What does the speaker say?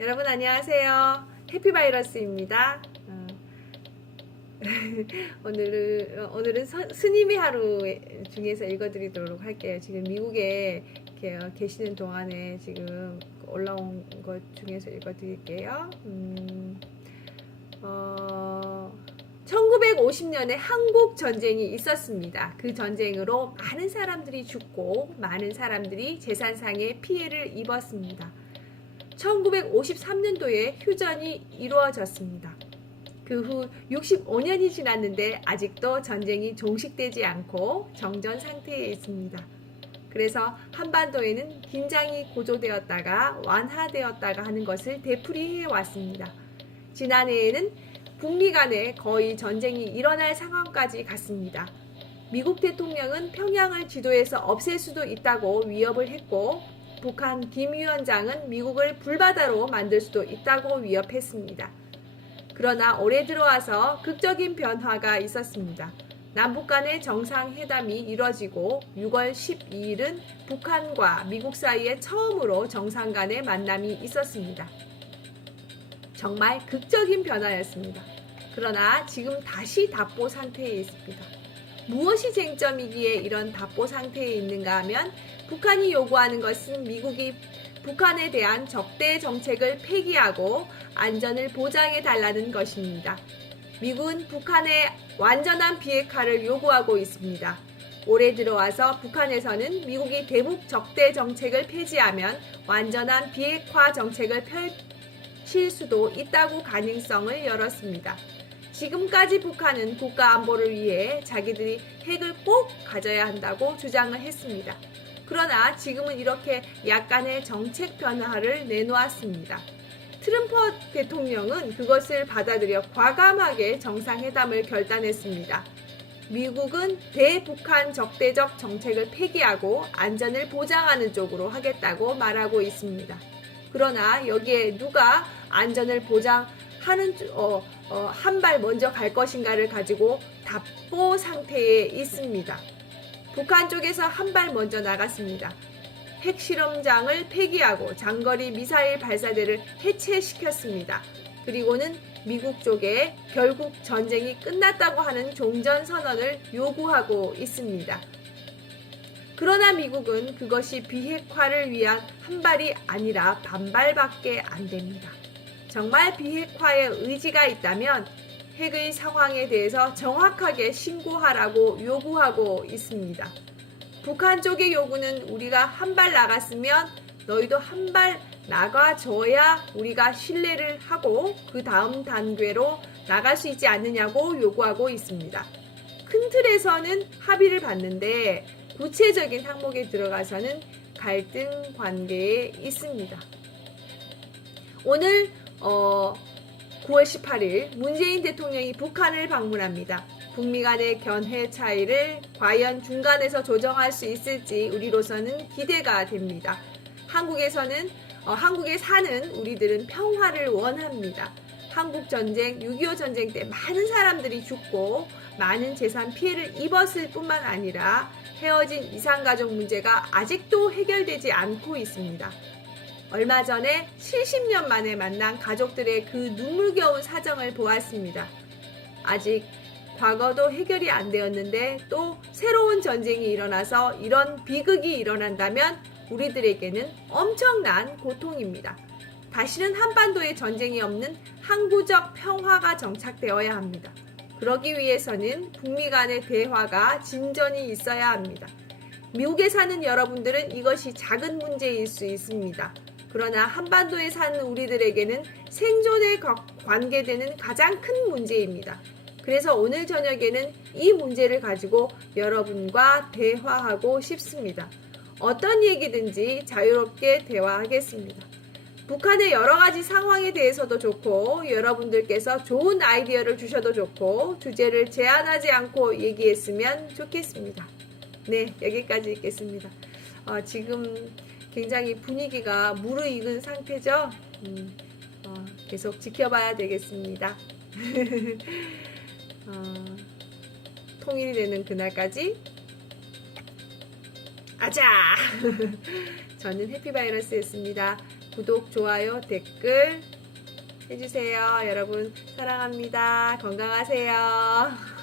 여러분 안녕하세요. 해피바이러스입니다. 오늘은 스님의 하루 중에서 읽어드리도록 할게요. 지금 미국에 계시는 동안에 지금 올라온 것 중에서 읽어드릴게요. 1950년에 한국 전쟁이 있었습니다. 그 전쟁으로 많은 사람들이 죽고 많은 사람들이 재산상의 피해를 입었습니다. 1953년도에 휴전이 이루어졌습니다. 그 후 65년이 지났는데 아직도 전쟁이 종식되지 않고 정전 상태에 있습니다. 그래서 한반도에는 긴장이 고조되었다가 완화되었다가 하는 것을 되풀이해 왔습니다. 지난해에는 북미 간에 거의 전쟁이 일어날 상황까지 갔습니다. 미국 대통령은 평양을 지도에서 없앨 수도 있다고 위협을 했고 북한 김 위원장은 미국을 불바다로 만들 수도 있다고 위협했습니다. 그러나 올해 들어와서 극적인 변화가 있었습니다. 남북 간의 정상회담이 이뤄지고 6월 12일은 북한과 미국 사이에 처음으로 정상 간의 만남이 있었습니다. 정말 극적인 변화였습니다. 그러나 지금 다시 답보 상태에 있습니다. 무엇이 쟁점이기에 이런 답보 상태에 있는가 하면 북한이 요구하는 것은 미국이 북한에 대한 적대 정책을 폐기하고 안전을 보장해 달라는 것입니다. 미국은 북한의 완전한 비핵화를 요구하고 있습니다. 올해 들어와서 북한에서는 미국이 대북 적대 정책을 폐지하면 완전한 비핵화 정책을 펼칠 수도 있다고 가능성을 열었습니다. 지금까지 북한은 국가 안보를 위해 자기들이 핵을 꼭 가져야 한다고 주장을 했습니다. 그러나 지금은 이렇게 약간의 정책 변화를 내놓았습니다. 트럼프 대통령은 그것을 받아들여 과감하게 정상회담을 결단했습니다. 미국은 대북한 적대적 정책을 폐기하고 안전을 보장하는 쪽으로 하겠다고 말하고 있습니다. 그러나 여기에 누가 안전을 보장하는 한 발 먼저 갈 것인가를 가지고 답보 상태에 있습니다. 북한 쪽에서 한 발 먼저 나갔습니다. 핵실험장을 폐기하고 장거리 미사일 발사대를 해체시켰습니다. 그리고는 미국 쪽에 결국 전쟁이 끝났다고 하는 종전선언을 요구하고 있습니다. 그러나 미국은 그것이 비핵화를 위한 한 발이 아니라 반발밖에 안 됩니다. 정말 비핵화의 의지가 있다면 핵의 상황에 대해서 정확하게 신고하라고 요구하고 있습니다. 북한 쪽의 요구는 우리가 한 발 나갔으면 너희도 한 발 나가줘야 우리가 신뢰를 하고 그 다음 단계로 나갈 수 있지 않느냐고 요구하고 있습니다. 큰 틀에서는 합의를 봤는데 구체적인 항목에 들어가서는 갈등 관계에 있습니다. 오늘 9월 18일 문재인 대통령이 북한을 방문합니다. 북미 간의 견해 차이를 과연 중간에서 조정할 수 있을지 우리로서는 기대가 됩니다. 한국에 사는 우리들은 평화를 원합니다. 한국 전쟁, 6.25 전쟁 때 많은 사람들이 죽고 많은 재산 피해를 입었을 뿐만 아니라 헤어진 이산가족 문제가 아직도 해결되지 않고 있습니다. 얼마 전에 70년 만에 만난 가족들의 그 눈물겨운 사정을 보았습니다. 아직 과거도 해결이 안 되었는데 또 새로운 전쟁이 일어나서 이런 비극이 일어난다면 우리들에게는 엄청난 고통입니다. 다시는 한반도에 전쟁이 없는 항구적 평화가 정착되어야 합니다. 그러기 위해서는 북미 간의 대화가 진전이 있어야 합니다. 미국에 사는 여러분들은 이것이 작은 문제일 수 있습니다. 그러나 한반도에 사는 우리들에게는 생존에 관계되는 가장 큰 문제입니다. 그래서 오늘 저녁에는 이 문제를 가지고 여러분과 대화하고 싶습니다. 어떤 얘기든지 자유롭게 대화하겠습니다. 북한의 여러 가지 상황에 대해서도 좋고 여러분들께서 좋은 아이디어를 주셔도 좋고 주제를 제한하지 않고 얘기했으면 좋겠습니다. 네, 여기까지 읽겠습니다. 지금 굉장히 분위기가 무르익은 상태죠. 계속 지켜봐야 되겠습니다. 통일이 되는 그날까지 아자! 저는 해피바이러스였습니다. 구독, 좋아요, 댓글 해주세요. 여러분 사랑합니다. 건강하세요.